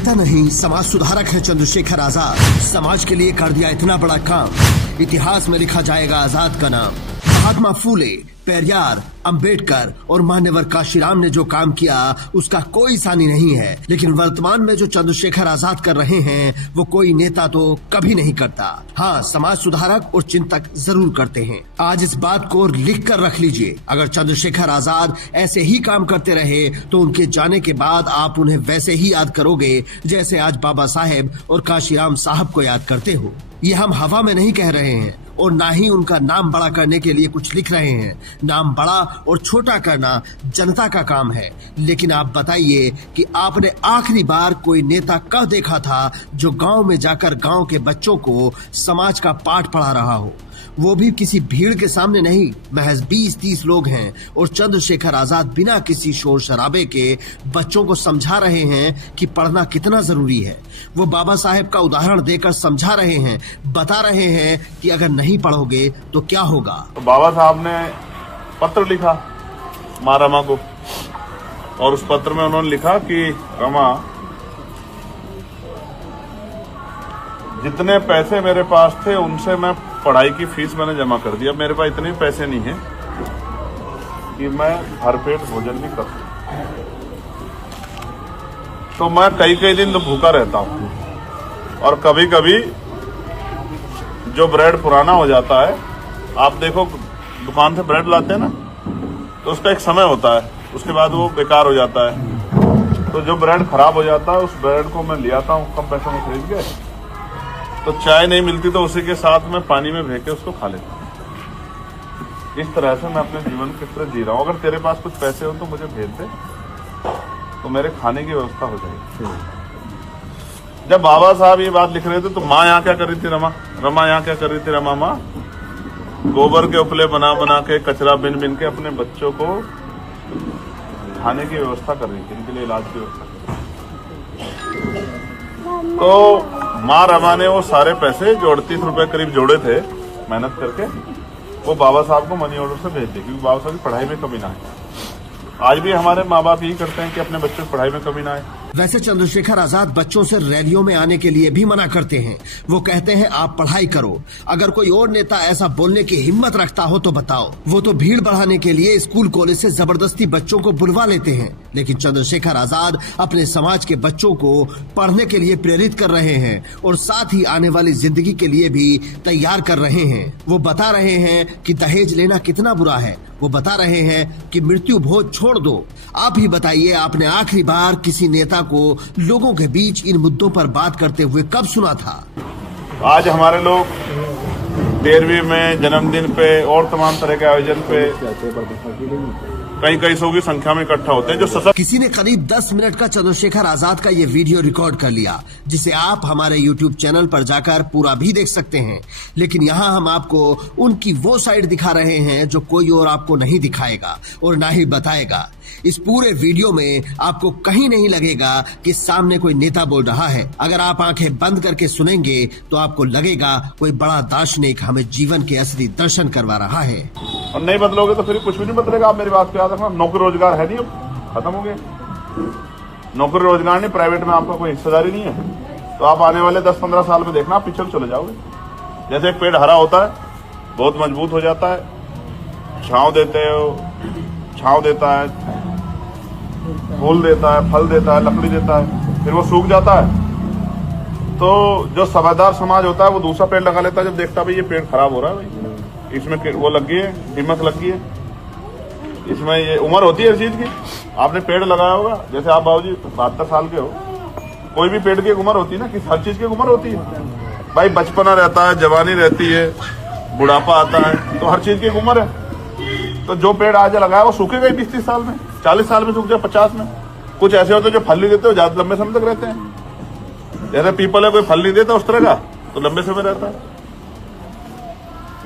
नेता नहीं, समाज सुधारक है चंद्रशेखर आजाद। समाज के लिए कर दिया इतना बड़ा काम, इतिहास में लिखा जाएगा आजाद का नाम। महात्मा फूले, पेरियार, अंबेडकर और मान्यवर काशीराम ने जो काम किया उसका कोई सानी नहीं है, लेकिन वर्तमान में जो चंद्रशेखर आजाद कर रहे हैं वो कोई नेता तो कभी नहीं करता। हाँ, समाज सुधारक और चिंतक जरूर करते हैं। आज इस बात को लिख कर रख लीजिए, अगर चंद्रशेखर आजाद ऐसे ही काम करते रहे तो उनके जाने के बाद आप उन्हें वैसे ही याद करोगे जैसे आज बाबा साहेब और काशीराम साहब को याद करते हो। ये हम हवा में नहीं कह रहे हैं और ना ही उनका नाम बड़ा करने के लिए कुछ लिख रहे हैं। नाम बड़ा और छोटा करना जनता का काम है, लेकिन आप बताइए कि आपने आखिरी बार कोई नेता कब देखा था जो गांव में जाकर गांव के बच्चों को समाज का पाठ पढ़ा रहा हो, वो भी किसी भीड़ के सामने नहीं। महज 20-30 लोग हैं और चंद्रशेखर आजाद बिना किसी शोर शराबे के बच्चों को समझा रहे हैं कि पढ़ना कितना जरूरी है। वो बाबा साहेब का उदाहरण देकर समझा रहे हैं, बता रहे हैं कि अगर नहीं पढ़ोगे तो क्या होगा। तो बाबा साहब ने पत्र लिखा माँ रमा को, और उस पत्र में उन्होंने लिखा कि रमा, जितने पैसे मेरे पास थे उनसे मैं पढ़ाई की फीस मैंने जमा कर दिया। मेरे पास इतने पैसे नहीं है कि मैं भरपेट भोजन भी कर सकूं, तो मैं कई दिन तो भूखा रहता हूं। और कभी कभी जो ब्रेड पुराना हो जाता है, आप देखो दुकान से ब्रेड लाते हैं ना, तो उसका एक समय होता है, उसके बाद वो बेकार हो जाता है। तो जो ब्रेड खराब हो जाता है उस ब्रेड को मैं ले आता हूँ कम पैसों में खरीद के, तो चाय नहीं मिलती तो उसी के साथ में पानी में भेज के उसको खा लेता हूँ। इस तरह से मैं अपने जीवन की तरह जी रहा हूँ। अगर तेरे पास कुछ पैसे हो तो मुझे भेज दे, तो मेरे खाने की व्यवस्था हो जाएगी। जब बाबा साहब ये बात लिख रहे थे तो माँ यहाँ क्या कर रही थी, रमा यहाँ क्या कर रही थी। रमा माँ गोबर के उपले बना बना के, कचरा बिन बिन के अपने बच्चों को खाने की व्यवस्था कर रही थी, इनके लिए इलाज की व्यवस्था कर रही थी। तो माँ रमा ने वो सारे पैसे जो 38 रुपए करीब जोड़े थे मेहनत करके, वो बाबा साहब को मनी ऑर्डर से भेज दिए, क्योंकि बाबा साहब की पढ़ाई में कमी ना आए। आज भी हमारे माँ बाप यही करते हैं कि अपने बच्चों की पढ़ाई में कमी ना आए। वैसे चंद्रशेखर आजाद बच्चों से रैलियों में आने के लिए भी मना करते हैं। वो कहते हैं आप पढ़ाई करो। अगर कोई और नेता ऐसा बोलने की हिम्मत रखता हो तो बताओ। वो तो भीड़ बढ़ाने के लिए स्कूल कॉलेज से जबरदस्ती बच्चों को बुलवा लेते हैं, लेकिन चंद्रशेखर आजाद अपने समाज के बच्चों को पढ़ने के लिए प्रेरित कर रहे हैं और साथ ही आने वाली जिंदगी के लिए भी तैयार कर रहे हैं। वो बता रहे हैं कि दहेज लेना कितना बुरा है। वो बता रहे हैं कि मृत्यु भोज छोड़ दो। आप ही बताइए, आपने आखिरी बार किसी नेता को लोगों के बीच इन मुद्दों पर बात करते हुए कब सुना था? आज हमारे लोग 13वीं में, जन्मदिन पे और तमाम तरह के आयोजन पे कई सौ की संख्या में इकट्ठा होते हैं। जो सशक्त किसी ने करीब 10 मिनट का चंद्रशेखर आजाद का ये वीडियो रिकॉर्ड कर लिया, जिसे आप हमारे YouTube चैनल पर जाकर पूरा भी देख सकते हैं। लेकिन यहाँ हम आपको उनकी वो साइड दिखा रहे हैं जो कोई और आपको नहीं दिखाएगा और ना ही बताएगा। इस पूरे वीडियो में आपको कहीं नहीं लगेगा कि सामने कोई नेता बोल रहा है। अगर आप आंखें बंद करके सुनेंगे तो आपको लगेगा कोई बड़ा दार्शनिक हमें जीवन के असली दर्शन करवा रहा है। और नहीं बदलोगे तो फिर कुछ भी नहीं बदलेगा। आप मेरी बात को याद रखना। नौकरी रोजगार है नहीं, खत्म हो गए। नौकरी रोजगार नहीं, प्राइवेट में आपका कोई हिस्सेदारी नहीं है, तो आप आने वाले 10-15 साल में देखना आप पीछे चले जाओगे। जैसे एक पेड़ हरा होता है, बहुत मजबूत हो जाता है, छांव देता है, फूल देता है, फल देता है, लकड़ी देता है, फिर वो सूख जाता है। तो जो समझदार समाज होता है वो दूसरा पेड़ लगा लेता है जब देखता है भाई ये पेड़ खराब हो रहा है, भाई इसमें वो लगी है, दीमक लगी है, इसमें ये उम्र होती है हर चीज की। आपने पेड़ लगाया होगा, जैसे आप बाबूजी 72 साल के हो, कोई भी पेड़ की एक उम्र होती है ना, कि हर चीज की उम्र होती है भाई। बचपना रहता है, जवानी रहती है, बुढ़ापा आता है, तो हर चीज की एक उम्र है। तो जो पेड़ आज लगाया वो सूखेगा ही 20-30 साल में, 40 साल में सूख जाए, 50 में। कुछ ऐसे होते हैं जो फल नहीं देते, ज्यादा लंबे समय तक रहते हैं। जैसे पीपल है, कोई फल नहीं देता उस तरह का, तो लंबे समय रहता है।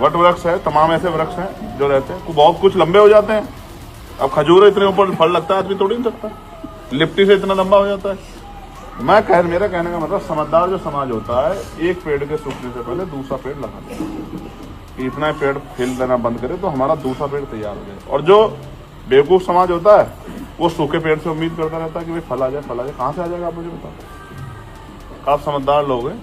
वट वृक्ष है, तमाम ऐसे वृक्ष हैं जो रहते हैं, बहुत कुछ लंबे हो जाते हैं। अब खजूर इतने ऊपर फल लगता है, आदमी तोड़ नहीं सकता, लिप्टी से इतना लंबा हो जाता है। मेरा कहने का मतलब, समझदार जो समाज होता है, एक पेड़ के सूखने से पहले दूसरा पेड़ लगा देता है। इतना पेड़ फैल देना बंद करे तो हमारा दूसरा पेड़ तैयार हो जाए। और जो बेवकूफ समाज होता है वो सूखे पेड़ से उम्मीद करता रहता है कि भाई फल आ जाए, कहाँ से आ जाएगा आप मुझे बताओ। आप समझदार लोग हैं,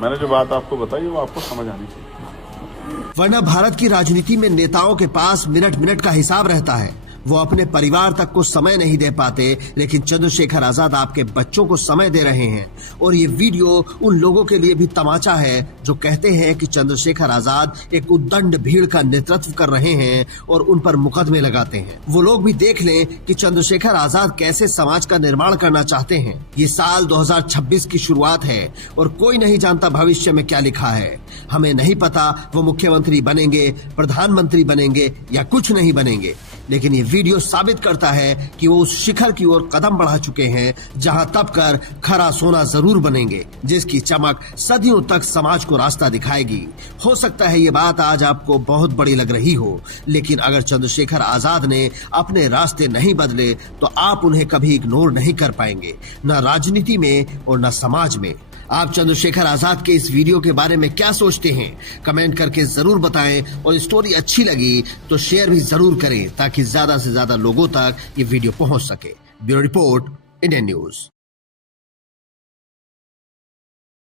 मैंने जो बात आपको बताई वो आपको समझ आनी चाहिए। वरना भारत की राजनीति में नेताओं के पास मिनट मिनट का हिसाब रहता है। वो अपने परिवार तक को समय नहीं दे पाते, लेकिन चंद्रशेखर आजाद आपके बच्चों को समय दे रहे हैं। और ये वीडियो उन लोगों के लिए भी तमाचा है जो कहते हैं कि चंद्रशेखर आजाद एक उद्दंड भीड़ का नेतृत्व कर रहे हैं और उन पर मुकदमे लगाते हैं। वो लोग भी देख लें कि चंद्रशेखर आजाद कैसे समाज का निर्माण करना चाहते हैं। ये साल 2026 की शुरुआत है और कोई नहीं जानता भविष्य में क्या लिखा है। हमें नहीं पता वो मुख्यमंत्री बनेंगे, प्रधानमंत्री बनेंगे या कुछ नहीं बनेंगे, लेकिन ये वीडियो साबित करता है कि वो उस शिखर की ओर कदम बढ़ा चुके हैं जहां तपकर खरा सोना जरूर बनेंगे, जिसकी चमक सदियों तक समाज को रास्ता दिखाएगी। हो सकता है ये बात आज आपको बहुत बड़ी लग रही हो, लेकिन अगर चंद्रशेखर आजाद ने अपने रास्ते नहीं बदले तो आप उन्हें कभी इग्नोर नहीं कर पाएंगे, न राजनीति में और न समाज में। आप चंद्रशेखर आजाद के इस वीडियो के बारे में क्या सोचते हैं? कमेंट करके जरूर बताएं और स्टोरी अच्छी लगी तो शेयर भी जरूर करें ताकि ज्यादा से ज्यादा लोगों तक ये वीडियो पहुंच सके। Bureau report, Indian news.